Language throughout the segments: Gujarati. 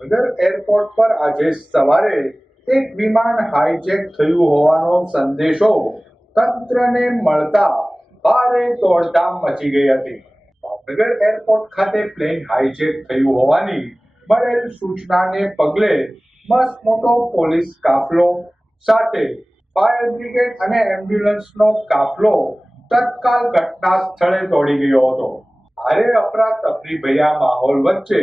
ભાવનગર એરપોર્ટ પર આજે સવારે એક વિમાન હાઈજેક થયું હોવાનો સંદેશો તંત્રને મળતા ભારે દોડધામ મચી ગઈ હતી. ભાવનગર એરપોર્ટ ખાતે પ્લેન હાઈજેક થયું હોવાની મળેલ સૂચનાને પગલે મસ્ત મોટો પોલીસ કાફલો સાથે ફાયર બ્રિગેડ અને એમ્બ્યુલન્સનો કાફલો તત્કાલ ઘટના સ્થળે દોડી ગયો હતો. ભારે અફરાતફરી ભયા માહોલ વચ્ચે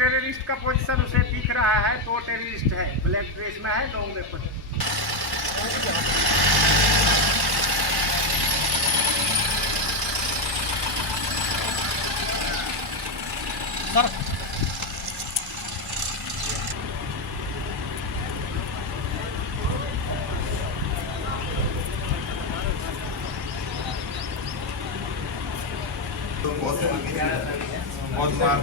टेररिस्ट का पोजीशन उसे दिख रहा है तो टेररिस्ट है, ब्लैक ड्रेस में है लॉन्ग वेपन बहुत on mga